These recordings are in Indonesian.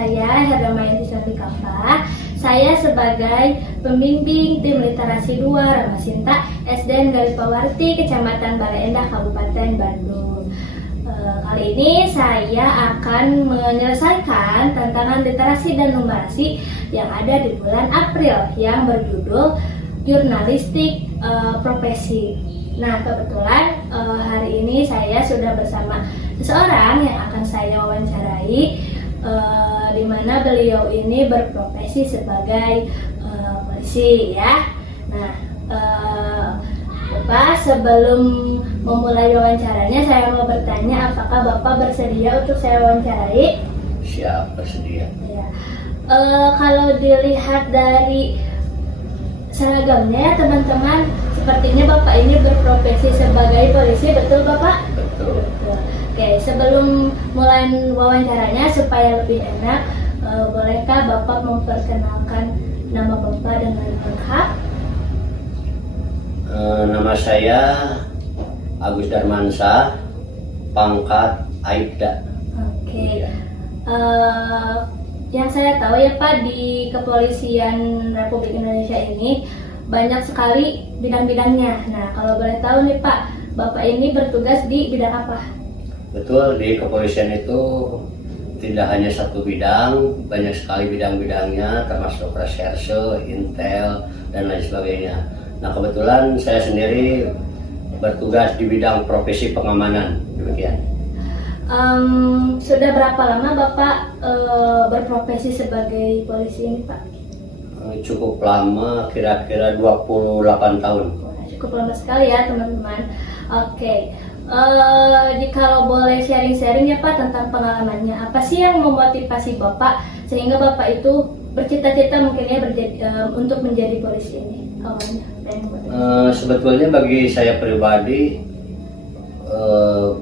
saya Herdamayati Syafiqah. Saya sebagai pembimbing tim literasi 2 Ramasinta SDN Galipawarti, Kecamatan Bale Endah, Kabupaten Bandung. Kali ini saya akan menyelesaikan tantangan literasi dan numerasi yang ada di bulan April yang berjudul Jurnalistik Profesi. Nah, kebetulan hari ini saya sudah bersama seseorang yang akan saya wawancarai, di mana beliau ini berprofesi sebagai polisi ya. Nah, Bapak, sebelum memulai wawancaranya saya mau bertanya, apakah Bapak bersedia untuk saya wawancarai? Siap, bersedia. Ya. Kalau dilihat dari seragamnya ya teman-teman, sepertinya Bapak ini berprofesi sebagai polisi, betul Bapak? Betul. Oke, sebelum mulai wawancaranya supaya lebih enak, bolehkah Bapak memperkenalkan nama Bapak dengan lengkap? Nama saya Agus Darmansyah, pangkat Aibda. Oke. Yang saya tahu ya Pak, di Kepolisian Republik Indonesia ini banyak sekali bidang-bidangnya. Nah, kalau boleh tahu nih Pak, Bapak ini bertugas di bidang apa? Betul, di kepolisian itu tidak hanya satu bidang, banyak sekali bidang-bidangnya, termasuk reserse, intel, dan lain sebagainya. Nah, kebetulan saya sendiri bertugas di bidang profesi pengamanan, demikian. Sudah berapa lama Bapak berprofesi sebagai polisi ini Pak? Cukup lama, kira-kira 28 tahun. Cukup lama sekali ya teman-teman. Oke. Jika boleh sharing-sharing ya Pak tentang pengalamannya, apa sih yang memotivasi Bapak sehingga Bapak itu bercita-cita mungkin ya untuk menjadi polisi ini awalnya? Sebetulnya bagi saya pribadi,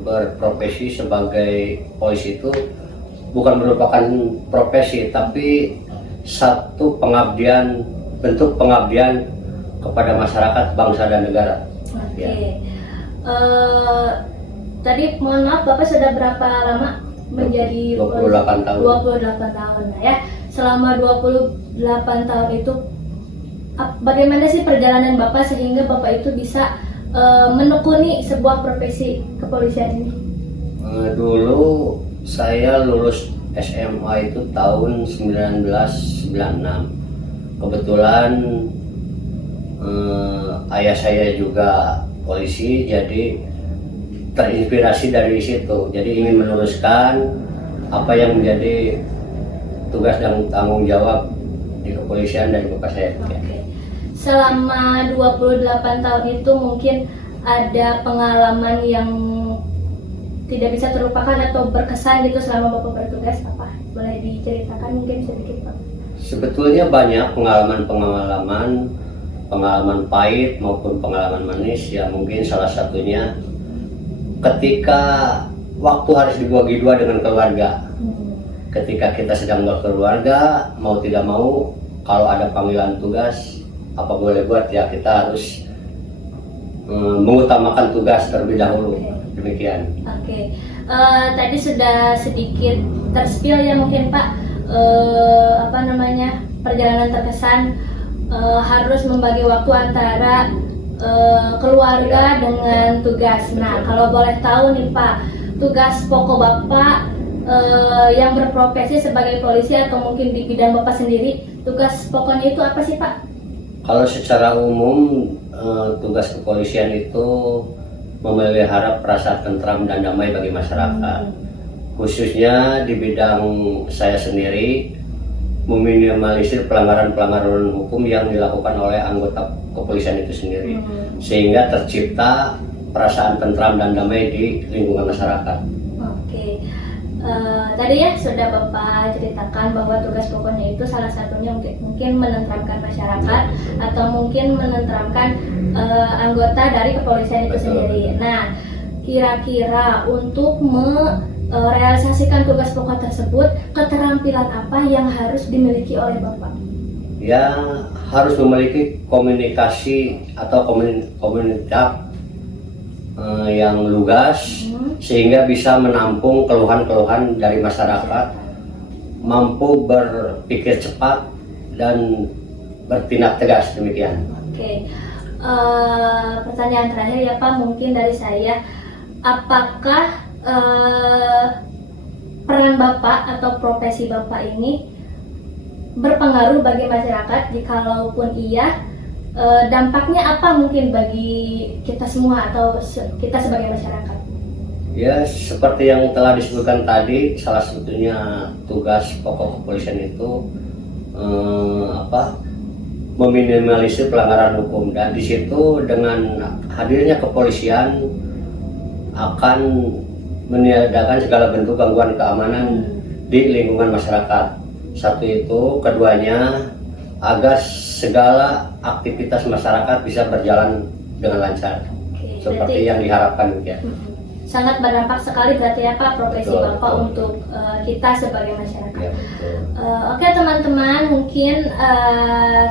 berprofesi sebagai polisi itu bukan merupakan profesi, tapi satu pengabdian, bentuk pengabdian kepada masyarakat, bangsa dan negara. Oke. Ya. Tadi mohon maaf, Bapak sudah berapa lama menjadi 28 tahun. 28 tahun nah ya. Selama 28 tahun itu bagaimana sih perjalanan Bapak sehingga Bapak itu bisa menekuni sebuah profesi kepolisian ini? Dulu saya lulus SMA itu tahun 1996. Kebetulan ayah saya juga polisi, jadi terinspirasi dari situ. Jadi ingin meneruskan apa yang menjadi tugas dan tanggung jawab di kepolisian dari bapak saya. Oke. Selama 28 tahun itu mungkin ada pengalaman yang tidak bisa terlupakan atau berkesan gitu selama Bapak bertugas, apa? Boleh diceritakan mungkin sedikit Pak? Sebetulnya banyak pengalaman pahit maupun pengalaman manis ya. Mungkin salah satunya ketika waktu harus dibagi dua dengan keluarga. Ketika kita sedang berkeluarga, mau tidak mau kalau ada panggilan tugas apa boleh buat ya, kita harus mengutamakan tugas terlebih dahulu. Demikian. Oke. Tadi sudah sedikit terspill ya mungkin Pak, perjalanan terkesan harus membagi waktu antara keluarga dengan tugas. Nah, kalau boleh tahu nih Pak, tugas pokok Bapak yang berprofesi sebagai polisi atau mungkin di bidang Bapak sendiri, tugas pokoknya itu apa sih Pak? Kalau secara umum tugas kepolisian itu memelihara perasaan tentram dan damai bagi masyarakat. Khususnya di bidang saya sendiri, meminimalisir pelanggaran-pelanggaran hukum yang dilakukan oleh anggota kepolisian itu sendiri, sehingga tercipta perasaan tentram dan damai di lingkungan masyarakat. Oke. Tadi ya sudah Bapak ceritakan bahwa tugas pokoknya itu salah satunya mungkin menenteramkan masyarakat atau mungkin menenteramkan anggota dari kepolisian itu sendiri. Nah, kira-kira untuk merealisasikan tugas pokok tersebut, keterampilan apa yang harus dimiliki oleh Bapak? Ya, harus memiliki komunikasi atau komunitas yang lugas, sehingga bisa menampung keluhan-keluhan dari masyarakat mampu berpikir cepat dan bertindak tegas, demikian. Oke. Pertanyaan terakhir ya Pak, mungkin dari saya, apakah peran Bapak atau profesi Bapak ini berpengaruh bagi masyarakat? Jikalaupun iya, dampaknya apa mungkin bagi kita semua atau kita sebagai masyarakat? Ya, seperti yang telah disebutkan tadi, salah satunya tugas pokok kepolisian itu meminimalisir pelanggaran hukum, dan di situ dengan hadirnya kepolisian akan meniadakan segala bentuk gangguan keamanan di lingkungan masyarakat. Satu itu, keduanya agar segala aktivitas masyarakat bisa berjalan dengan lancar. Oke, Seperti yang diharapkan ya. Sangat berdampak sekali berarti ya Pak profesi Betul, Bapak betul. untuk kita sebagai masyarakat. Ya, betul. Oke teman-teman, mungkin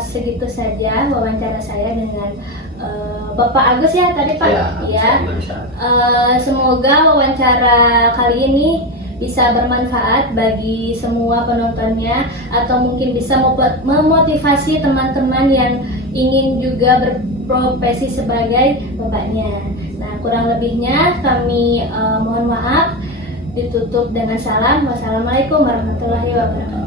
segitu saja wawancara saya dengan Bapak Agus ya tadi Pak. Ya, Ya. masyarakat. Semoga wawancara kali ini bisa bermanfaat bagi semua penontonnya, atau mungkin bisa memotivasi teman-teman yang ingin juga berprofesi sebagai bapaknya. Nah, kurang lebihnya kami mohon maaf. Ditutup dengan salam. Wassalamualaikum warahmatullahi wabarakatuh.